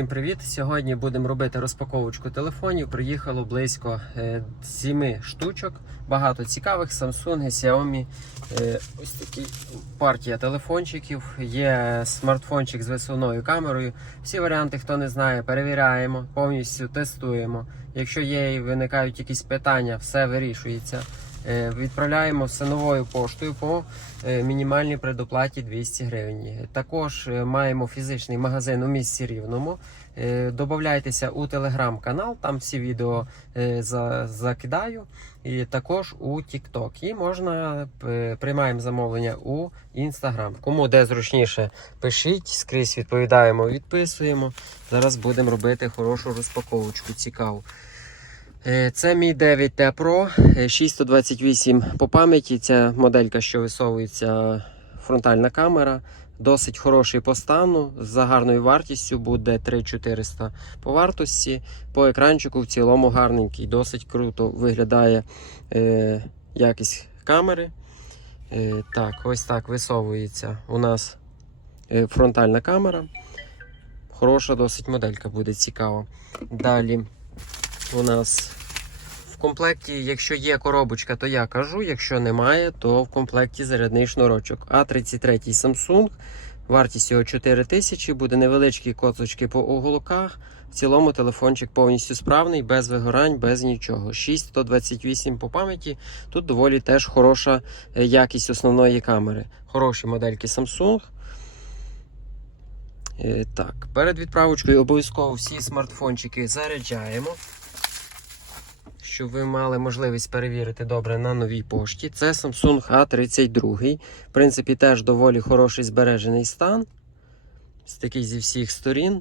Всім привіт! Сьогодні будемо робити розпаковочку телефонів. Приїхало близько 7 штучок. Багато цікавих Samsung, Xiaomi. Е, Ось такі партія телефончиків. Є смартфончик з висувною камерою. Всі варіанти, хто не знає, перевіряємо, повністю тестуємо. Якщо є і виникають якісь питання, все вирішується. Е, Відправляємо все новою поштою по е, мінімальній предоплаті 200 гривень. Також е, маємо фізичний магазин у місті Рівному. Добавляйтеся у телеграм-канал, там всі відео закидаю. І також у TikTok. І можна приймаємо замовлення у Instagram. Кому де зручніше, пишіть, скрізь відповідаємо, відписуємо. Зараз будемо робити хорошу розпаковочку. Цікаву. Е, Це мій 9T Pro е, 628 по пам'яті. Ця моделька, що висовується фронтальна камера. Досить хороший по стану, за гарною вартістю буде 3400 по вартості. По екранчику в цілому гарненький, досить круто виглядає е, якість камери. Е, так, ось так висовується у нас е, фронтальна камера. Хороша досить моделька буде цікаво. Далі у нас комплекті, якщо є коробочка, то я кажу. Якщо немає, то в комплекті зарядний шнурочок. А33 Samsung. Вартість його 4000, буде невеличкі коцочки по уголках. В цілому телефончик повністю справний, без вигорань, без нічого. 6128 по пам'яті. Тут доволі теж хороша е, якість основної камери. Хороші модельки Samsung. Е, Так, перед відправочкою обов'язково всі смартфончики заряджаємо. Щоб ви мали можливість перевірити добре на новій пошті. Це Samsung A32. В принципі, теж доволі хороший збережений стан. Такий зі всіх сторін.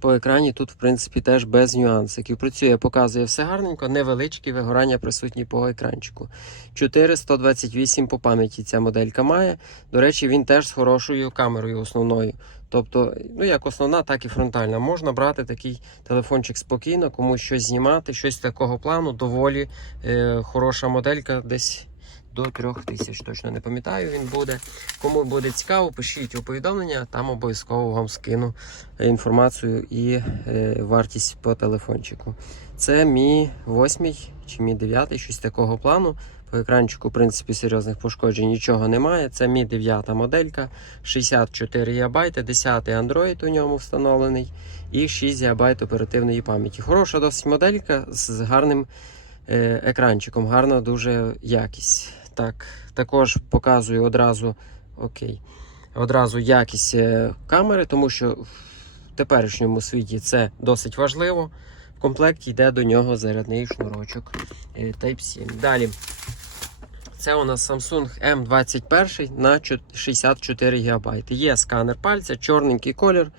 По екрані тут, в принципі, теж без нюансиків. Працює, показує все гарненько, невеличкі вигорання присутні по екранчику. 428 по пам'яті ця моделька має. До речі, він теж з хорошою камерою основною. Тобто, ну як основна, так і фронтальна. Можна брати такий телефончик спокійно, комусь щось знімати, щось такого плану. Доволі е, хороша моделька, десь до 3000, точно не пам'ятаю, він буде. Кому буде цікаво, пишіть у повідомлення, там обов'язково вам скину інформацію і е, вартість по телефончику. Це мій восьмий чи мій дев'ятий, щось такого плану. По екранчику, в принципі, серйозних пошкоджень нічого немає. Це мій 9 моделька, 64 ГБ, 10 Android у ньому встановлений і 6 ГБ оперативної пам'яті. Хороша досить моделька з гарним е, екранчиком, гарна дуже якість. Так, також показую одразу окей, одразу якість е, камери, тому що в теперішньому світі це досить важливо. В комплекті йде до нього зарядний шнурочок е, Type-C. Далі. Це у нас Samsung M21 на 64 ГБ. Є сканер пальця, чорненький колір,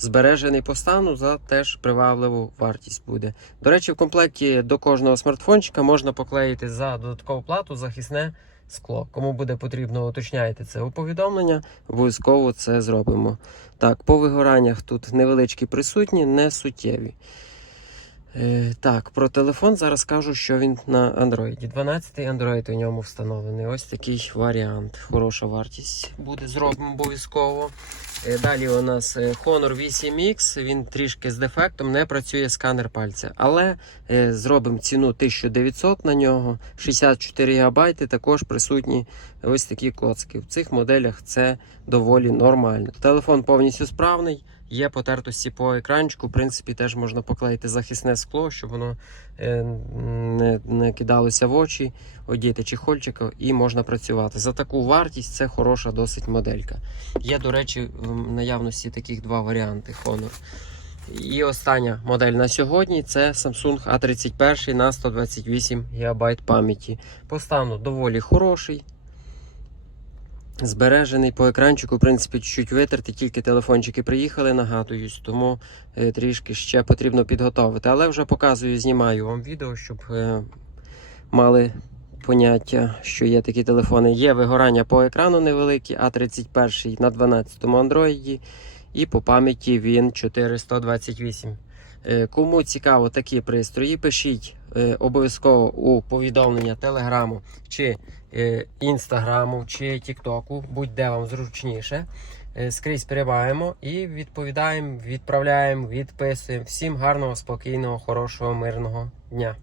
збережений по стану за теж привабливу вартість буде. До речі, в комплекті до кожного смартфончика можна поклеїти за додаткову плату захисне скло. Кому буде потрібно, уточняйте це у повідомлення, обов'язково це зробимо. Так, по вигораннях тут невеличкі присутні, не суттєві. Е, так, про телефон зараз кажу, що він на Android. 12-й Android у ньому встановлений. Ось такий варіант. Хороша вартість буде зробимо обов'язково. Е, далі у нас е, Honor 8X. Він трішки з дефектом, не працює сканер пальця. Але е, зробимо ціну 1900 на нього. 64 ГБ також присутні ось такі клоцки. В цих моделях це доволі нормально. Телефон повністю справний. Є потертості по екранчику. В принципі, теж можна поклеїти захисне скло, щоб воно не кидалося в очі, одіти чехольчика і можна працювати. За таку вартість це хороша досить моделька. Є, до речі, наявності таких два варіанти Honor. І остання модель на сьогодні це Samsung A31 на 128 ГБ пам'яті. По стану доволі хороший. Збережений по екранчику, в принципі, чуть-чуть витерти, тільки телефончики приїхали, нагадуюсь, тому е, трішки ще потрібно підготовити. Але вже показую, знімаю вам відео, щоб е, мали поняття, що є такі телефони. Є вигорання по екрану невеликі, А31 на 12-му Android, і по пам'яті він 428. Е, Кому цікаво такі пристрої, пишіть е, обов'язково у повідомлення Телеграму чи е, Інстаграму чи Тіктоку, будь-де вам зручніше. Скрізь приймаємо і відповідаємо, відправляємо, відписуємо. Всім гарного, спокійного, хорошого, мирного дня.